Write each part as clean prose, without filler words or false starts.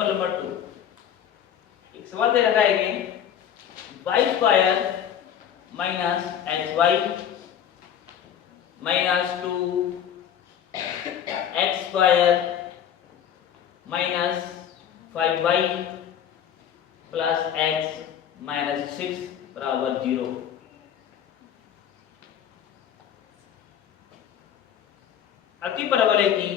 Example number 2, एक सवाल दे रखा है कि y square minus xy minus 2x square minus 5y plus x minus 6 बराबर 0। अति परवलय की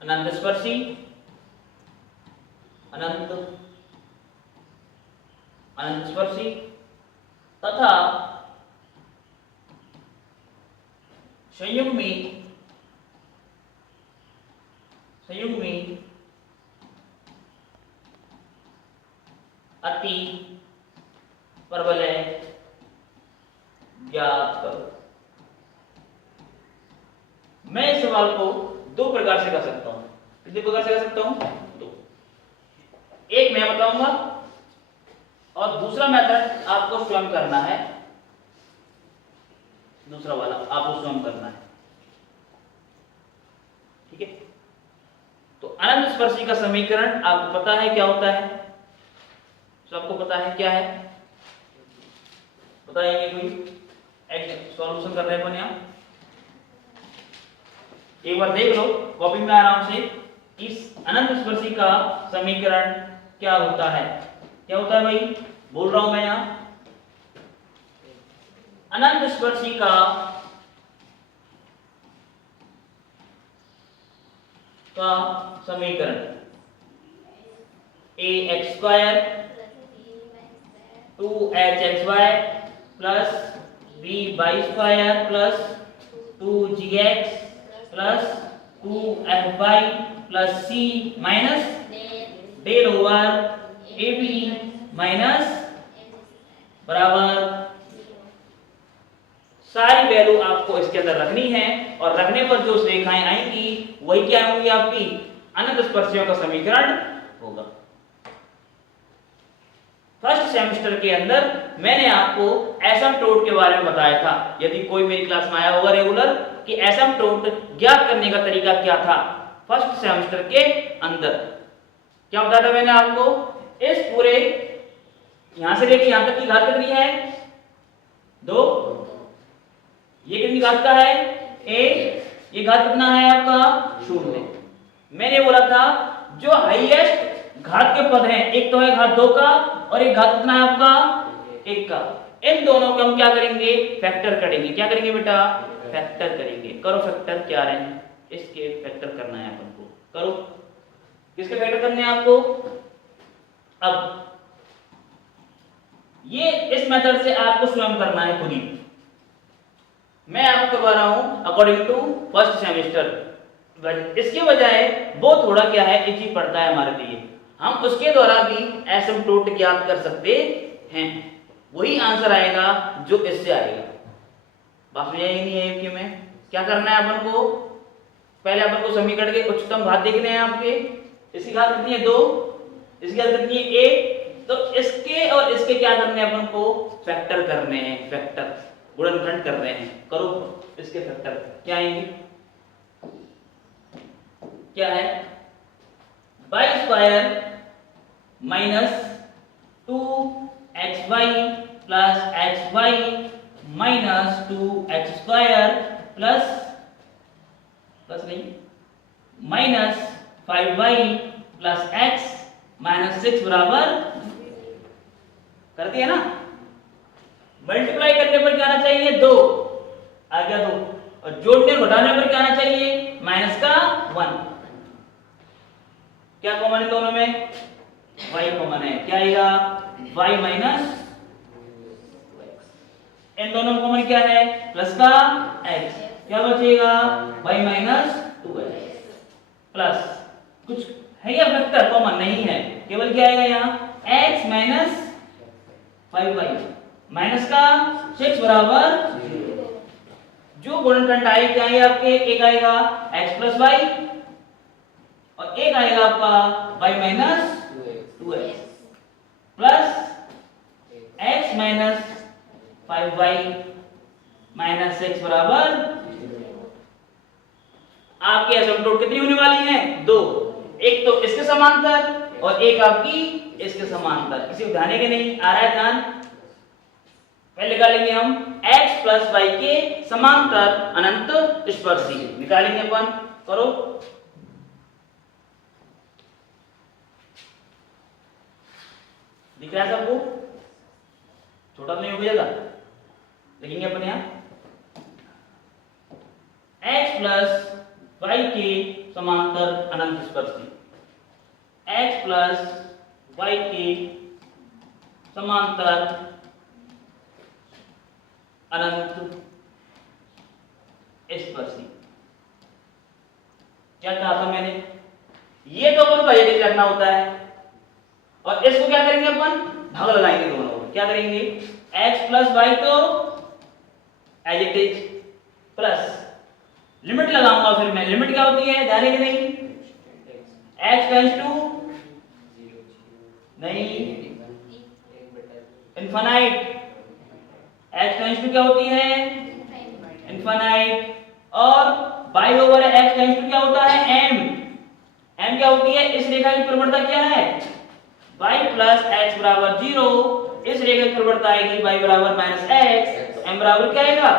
अनंत स्पर्शी तथा संयुग्मी अति परवलय ज्ञात करो। मैं इस सवाल को दो प्रकार से कर सकता हूं। कितने प्रकार से कर सकता हूं? दो। एक मैं बताऊंगा और दूसरा मेथड आपको स्वयं करना है। दूसरा वाला आपको स्वयं करना है, ठीक है? तो अनंत स्पर्शी का समीकरण आपको पता है क्या होता है? सबको पता है क्या है? बताएंगे कोई? एक सॉल्यूशन कर रहे हैं अपन यहां, एक बार देख लो कॉपी में आराम से। इस अनंत स्पर्शी का समीकरण क्या होता है? क्या होता है भाई? बोल रहा हूं मैं यहां। अनंत स्पर्शी का समीकरण ax square 2hxy plus by square plus 2gx plus 2fy plus c minus del over ab minus बराबर सारी वैल्यू आपको इसके अंदर रखनी है और रखने पर जो रेखाएं आएंगी वही क्या होंगी? आपकी अनंत स्पर्शियों का समीकरण होगा। फर्स्ट सेमेस्टर के अंदर मैंने आपको एसिम्प्टोट के बारे में बताया था। यदि कोई मेरी क्लास में आया होगा रेगुलर कि एसिम्प्टोट ज्ञात करने का तरीका क्या था फर्स्ट सेमेस्टर के अंदर, क्या बताया था मैंने आपको? इस पूरे यहां से लेके यहां तक की घात कितनी है? 2। ये कितनी घात का है? 1। ये घात कितना है आपका? 0। मैंने बोला था जो हाईएस्ट घात के पद हैं, एक तो है घात 2 का और एक घात कितना है आपका? 1 का। इन दोनों को हम क्या करेंगे? फैक्टर करेंगे। क्या करेंगे बेटा? फैक्टर करेंगे। करो फैक्टर। क्या रहे? इसके फैक्टर करना है अपन को। करो। किसके फैक्टर करने हैं आपको? अब ये इस मेथड से आपको स्वयं करना है खुद ही। मैं आपको करवा रहा हूं अकॉर्डिंग टू फर्स्ट सेमेस्टर। इसके बजाय वो थोड़ा क्या है इजी पड़ता है हमारे लिए, हम उसके द्वारा भी एसिम्प्टोट ज्ञात कर सकते हैं। वही आंसर आएगा जो इससे आएगा। बात समझ आई नहीं है कि मैं क्या करना है अपन को? पहले अपन को समीकरण के उच्चतम घात देखने हैं आपके। इसकी घात कितनी है? 2। इसकी घात कितनी है? 1। तो इसके और इसके क्या करने हैं अपन को? फैक्टर करने हैं। फैक्टर गुणनखंड कर रहे हैं। करो इसके फैक्टर। क्या आएंगे? क्या है? y square minus 2xy plus xy minus 2x square plus नहीं minus 5y plus x minus 6 बराबर कर दिया ना? मल्टीप्लाई करने पर क्या आना चाहिए? 2 आ गया 2 और जोड़ने और घटाने पर क्या आना चाहिए? माइनस का 1। क्या कॉमन है दोनों में? y कॉमन है। क्या आएगा? y minus 2x। इन दोनों में कॉमन क्या है? प्लस का x। क्या बचेगा? y माइनस 2x प्लस कुछ है या फैक्टर कॉमन नहीं है, केवल क्या आएगा यहाँ? x माइनस 5y माइनस का 6 बराबर 0। जो गुणनखंड आए क्या आएगा आपके? एक आएगा x प्लस y और एक आएगा आपका y minus 2x plus x minus 5y minus x बराबर आपकी एसिम्पटोट कितनी होने वाली है? दो। एक तो इसके समांतर और एक आपकी इसके समांतर। किसी को ध्यान है कि नहीं आ रहा है ध्यान? पहले निकालेंगे हम x प्लस वाई के समांतर अनंत स्पर्शी निकालेंगे अपन। करो। दिख रहा है सबको? छोटा तो नहीं हो जाएगा? लिखेंगे अपन यहां x प्लस वाई के समांतर अनंत स्पर्शी, x प्लस वाई के समांतर अनंत स्पर्शी। क्या कहा था मैंने? ये तो अपन पॉजिटिव रखना होता है और इसको क्या करेंगे अपन? भाग लगाएंगे दोनों को। क्या करेंगे? x प्लस वाई तो as it is plus limit लगाऊंगा फिर मैं। लिमिट क्या होती है ध्यान है कि नहीं? x टेंड्स टू नहीं इनफाइनाइट। x टेंड्स टू क्या होती है? इनफाइनाइट। और y over x tends to क्या होता है? m। m क्या होती है? इस रेखा की प्रवणता क्या है? y प्लस x बराबर 0। इस रेखा की प्रवणता आएगी y बराबर माइनस x। तो m बराबर क्या आएगा?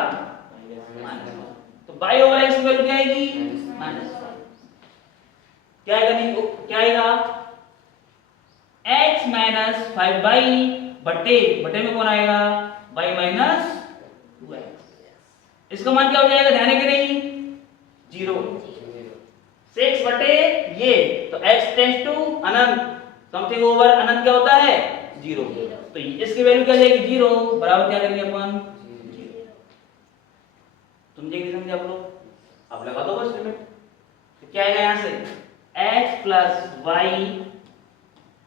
y ओवर x की वैल्यू क्या आएगी? माइनस। क्या आएगा? नहीं क्या आएगा? x माइनस 5y बटे बटे में कौन आएगा? y minus 2x। इसका मान क्या हो जाएगा ध्यान है कि नहीं? 0। 6 बटे ये तो x टेंड्स टू अनंत। समथिंग ओवर अनंत क्या होता है? 0। तो इसकी वैल्यू क्या जाएगी? 0 बराबर क्या करेंगे अपन? समझे कि समझे आप लोग? अब लगा दो बस लिमिट। तो क्या आएगा यहां से? x प्लस वाई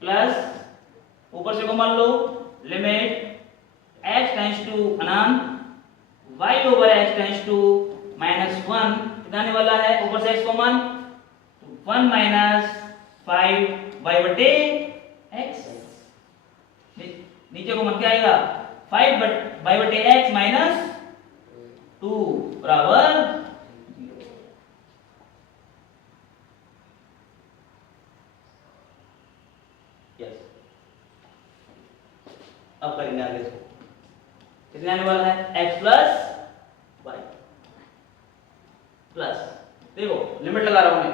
प्लस ऊपर से को मान लो लिमिट x टेंड्स टू अनंत y over x tends to minus 1 कितने वाला है? ऊपर से x को मान तो 1 माइनस 5 y बटे x। नीचे को मान क्या आएगा? 5 y बटे x माइनस 2 बराबर 0। यस। अब करेंगे आगे इसको। कितने आने वाला है? x प्लस वाई प्लस देखो लिमिट लगा रहा हूं मैं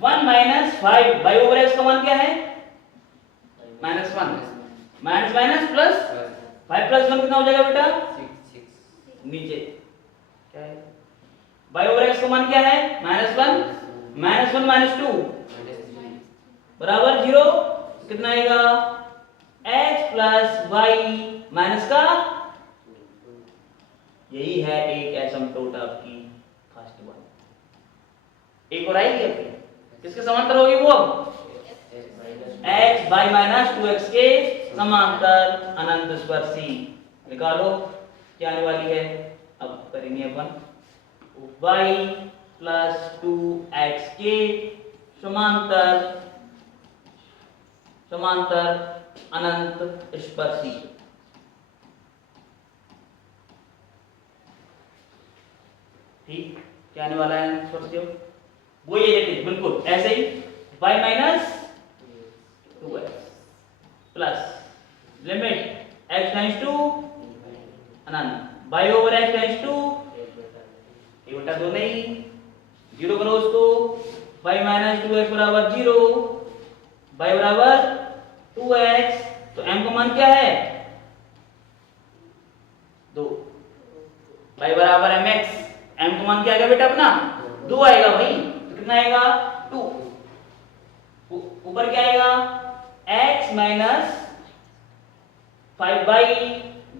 1 माइनस 5 y ओवर x का मान क्या है? Minus 1 minus minus plus 5 plus 1 कितना हो जाएगा बेटा? 6। नीचे क्या है? y ओवर x का मान क्या है? -1 -1 -2 बराबर 0। कितना आएगा? x प्लस वाई माइनस का यही है एक एसिम्पटोट आपकी फर्स्ट वन। एक और आएगी अपनी किसके समांतर होगी वो? x बाई माइनस 2x के समांतर अनंत स्पर्शी। निकालो क्या आने वाली है? अब करेंगे अपन y प्लस 2x के समांतर अनंत स्पर्शी। ठीक क्या आने वाला है स्पर्शी? वो ये बिल्कुल ऐसे ही y minus 2x plus limit x tends to अनंत y over x tends to ये बटा 2 नहीं 0 करो उसको y माइनस 2x बराबर 0 y बराबर 2x। तो m का मान क्या है? 2 y बराबर mx। m का मान क्या आएगा बेटा अपना? 2 आएगा भाई। तो कितना आएगा? 2। ऊपर क्या आएगा? x माइनस 5y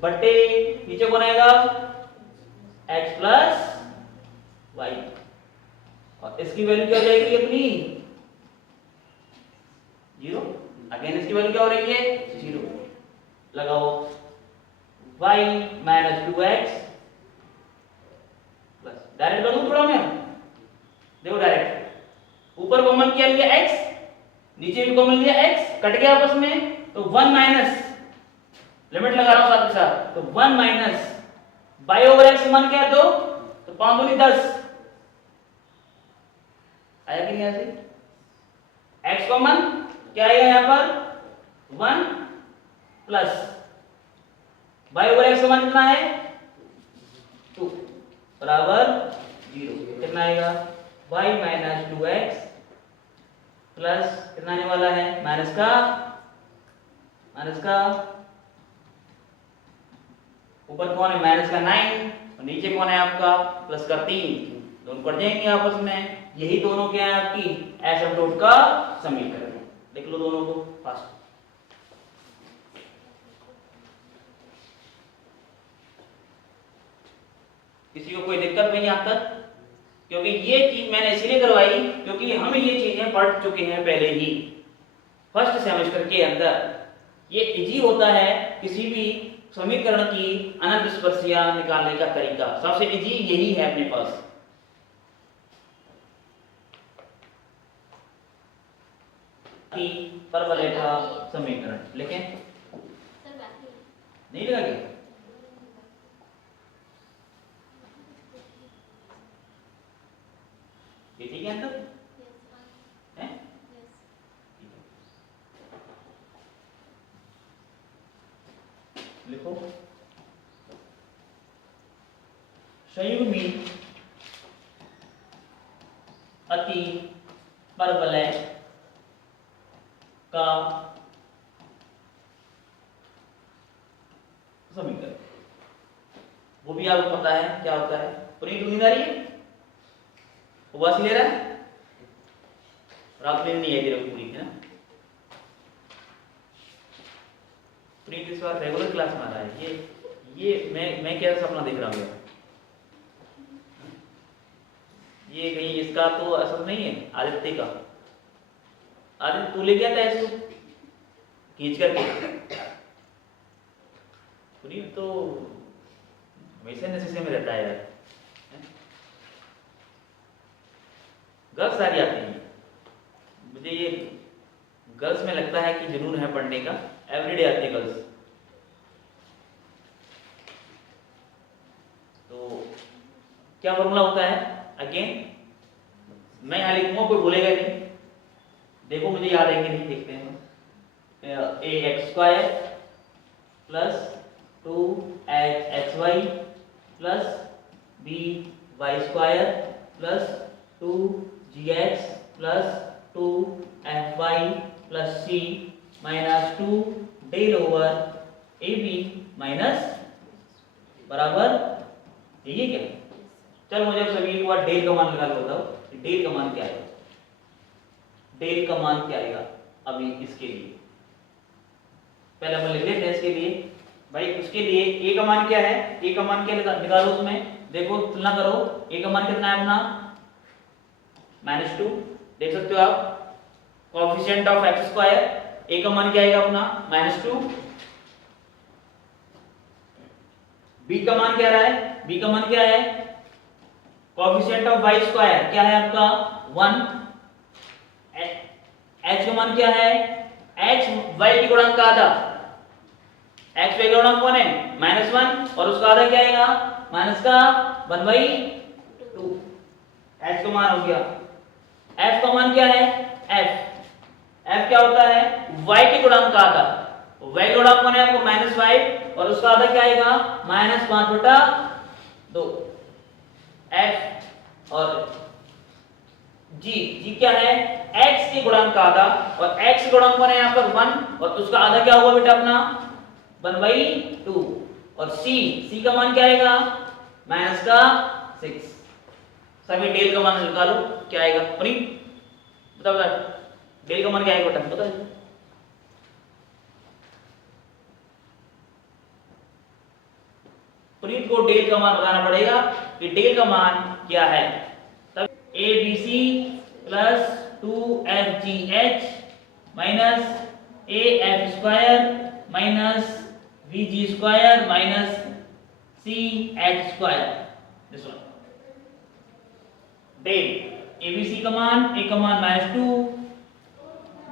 बटे नीचे कौन आएगा? x plus y। और इसकी वैल्यू क्या हो जाएगी अपनी? 0। अगेन इसकी वैल्यू क्या हो रही है? 0। लगाओ y minus 2x plus direct कर दूं थोड़ा मैं? देखो डायरेक्ट ऊपर कॉमन किया लिया x नीचे भी कॉमन लिया x कट गया आपस में तो 1 माइनस लिमिट लगा रहा हूं साथ के साथ तो 1 माइनस y ओवर x मान क्या है 2, तो 5 दूनी 10 आया कि नहीं ऐसे। x कॉमन क्या आएगा यहाँ पर 1 प्लस y ओवर x मान कितना है 2 बराबर 0। कितना आएगा y माइनस 2x प्लस कितना आने वाला है माइनस का ऊपर कौन है माइनस का 9 और नीचे कौन है आपका प्लस का 3, दोनों कट जाएंगे आपस में। यही दोनों क्या है आपकी एसिम्प्टोट का समीकरण। देख लो दोनों को फास्ट। किसी को कोई दिक्कत नहीं आता, क्योंकि ये चीज मैंने इसलिए करवाई क्योंकि हम ये चीजें पढ़ चुके हैं पहले ही फर्स्ट सेमेस्टर के अंदर। ये इजी होता है किसी भी समीकरण की अनंत स्पर्शियां निकालने का तरीका, सबसे इजी यही है अपने पास। परवलय का समीकरण लिखें, नहीं लगा क्या? ठीक है अंदर है? लिखो संयुग्मी अति परवलय का समीकरण। वो भी आपको पता है क्या होता है। पूरी नींद आ रही है, उपवास ले रहा है, रात में नहीं आई पूरी है ना। प्रीत इस बार रेगुलर क्लास में आ रहा है। ये मैं क्या सपना देख रहा हूँ, ये कहीं इसका तो असर नहीं है आदित्य का। आदित्य तू ले गया था इसको खींच करके, प्रीत तो हमेशा नशे में रहता है यार। गर्ल्स सारी आती हैं, मुझे ये गर्ल्स में लगता है कि जुनून है पढ़ने का, एवरीडे आती है गर्ल्स। तो क्या फॉर्मूला होता है अगेन, मैं यहां लिखूंगा, कोई बोलेगा नहीं। देखो मुझे याद है कि नहीं, देखते हैं। A x square plus 2xy plus b y square plus 2gx plus 2fy plus c minus 2 del over a b minus बराबर यही क्या। चल मुझे सभी एक बार डेल का मान निकाल बताओ, डेल का मान क्या आएगा, डेल का मान क्या आएगा। अभी इसके लिए पहले हम लिख लेते हैं इसके लिए भाई। उसके लिए ए का मान क्या है, ए का मान क्या निकालो उसमें, देखो तुलना करो। ए का मान कितना है अपना -2, देख सकते हो आप। कोएफिशिएंट ऑफ एक्स स्क्वायर, ए का मान क्या आएगा अपना -2। बी का मान क्या रहा है, बी का मान क्या है, कोएफिशिएंट ऑफ वाई स्क्वायर क्या है आपका 1। एच का मान क्या है, एच वाई की गुणक का आधा, एक्स वाई का गुणक कौन है -1 और उसका आधा क्या आएगा माइनस का 1/2। एच का मान हो गया। एफ का मान क्या है, एफ क्या होता है y के गुणक का आधा, y का गुणक कौन है आपको -5 और उसका आधा क्या आएगा -5/2। एफ और जी क्या है x के गुणक का आधा और x गुणक कौन है यहाँ पर 1 और उसका आधा क्या होगा बेटा अपना 1/2। और c का मान क्या आएगा -6। सभी डेल का मान निकालो क्या आएगा, अपनी बताओ डेल का मान क्या आएगा बेटा बताओ। प्रीत को डेल का मान बताना पड़ेगा कि डेल का मान क्या है। तब ABC plus 2FGH minus AF square minus VG square minus CH square. This one del ABC का मान, A का मान -2,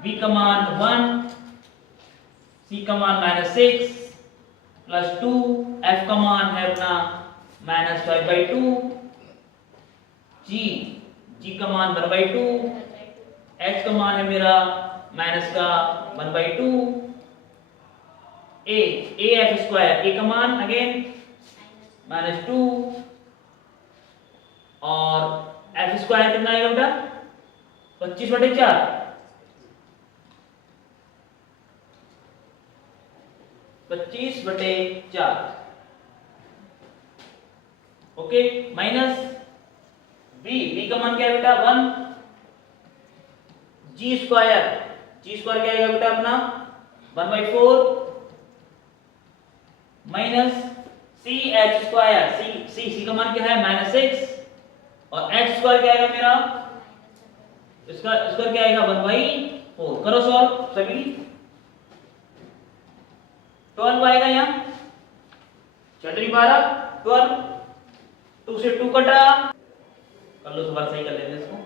B का मान 1, C का मान -6 प्लस 2, F का मान है अपना माइनस 5/2, जी का मान 1/2, h का मान है मेरा माइनस का 1/2, f स्क्वायर, a का मान अगेन -2 और f स्क्वायर कितना आएगा बेटा 25/4, 25/4, ओके, माइनस b का मान क्या है बेटा 1, जी स्क्वायर क्या आएगा बेटा अपना 1/4 माइनस ch स्क्वायर, c का मान क्या है -6 और h स्क्वायर क्या आएगा मेरा, इसका स्क्वायर क्या आएगा 1/4, करो सॉल्व सभी, 12 आएगा यहाँ 12, 12, 2 से 2 कटा, कर लो दोबारा सही कर लेते हैं इसको,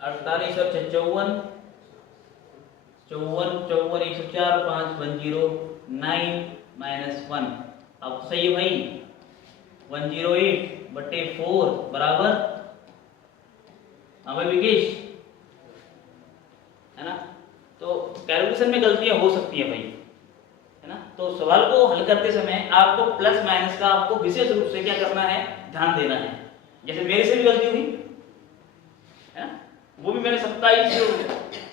अड़तालीस और 54, 54, 104, 5, 109 -1, अब सही है भाई 108/4 बराबर, हाँ भाई विकेश, है ना, तो कैलकुलेशन में गलतियां हो सकती है भाई, है ना, तो सवाल को हल करते समय आपको प्लस माइनस का आपको विशेष रूप से क्या करना है, ध्यान देना है। जैसे मेरे से भी गलती हुई है ना, वो भी मैंने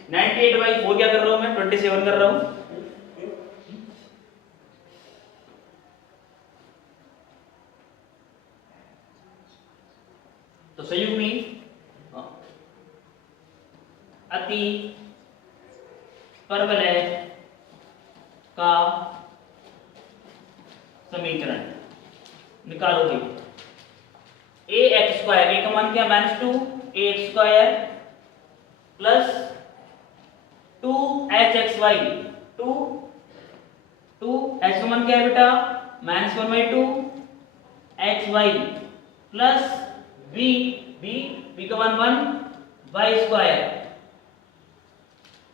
98/4 क्या कर रहा हूं मैं 27 कर रहा हूं, तो संयुग्मी अति परवलय का समीकरण निकालो भाई, ax स्क्वायर, a का मान क्या -2, ax square plus 2hxy, 2 h का मान क्या है बेटा -1/2 xy प्लस b का मान 1 y square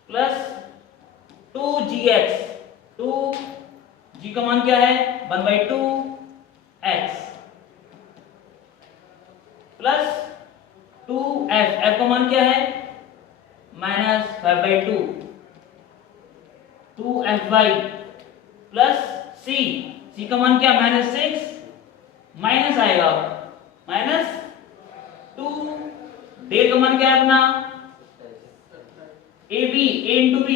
plus 2gx, 2g का मान क्या है 1/2 x प्लस 2f का मान क्या है -5/2 2fy प्लस c का मान क्या -6 माइनस आएगा -2, डेल का मान क्या है अपना ab, a into b,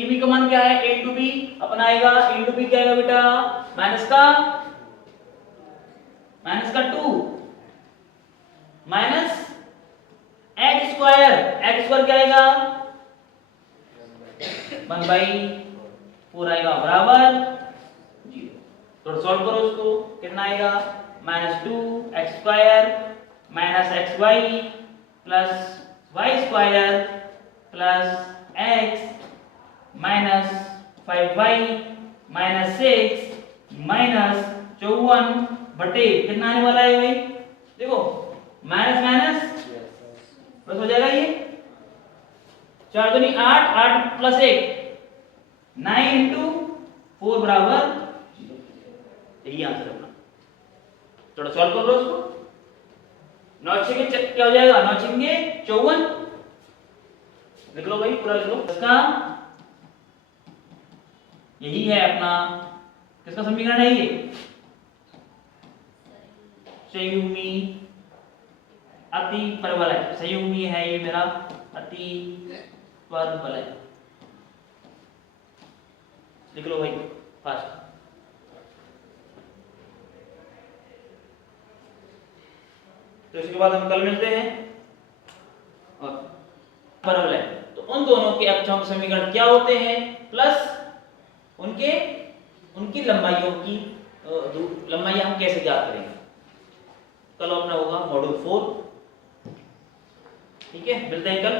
ab का मान क्या है a into b अपना आएगा, a into b क्या आएगा बेटा माइनस का 2 माइनस x स्क्वायर क्या आएगा 1/4 आएगा बराबर 0, तो सॉल्व करो उसको, कितना आएगा -2x square minus xy plus y square plus x minus 5y minus 6 minus 54 बटे कितना आने वाला है भाई, देखो माइनस बस हो जाएगा ये 4 दूनी 8, 8 प्लस 1 9 इंटू 4 बराबर, यही आंसर अपना, थोड़ा सॉल्व कर लो उसको, 9 छेके क्या हो जाएगा 9 छेके 54, लिख लो भाई पूरा लिख लो, इसका यही है अपना, किसका समीकरण है ये संयुग्मी अति परवलय, संयुग्मी है ये मेरा अति परवलय, लिख लो भाई फास्ट, तो इसके बाद हम कल मिलते हैं, और परवलय, तो उन दोनों के अक्षांश समीकरण क्या होते हैं प्लस उनकी लंबाइयों की लंबाइयां हम कैसे ज्ञात करेंगे, कल अपना होगा मॉड्यूल 4, ठीक है, मिलते हैं कल।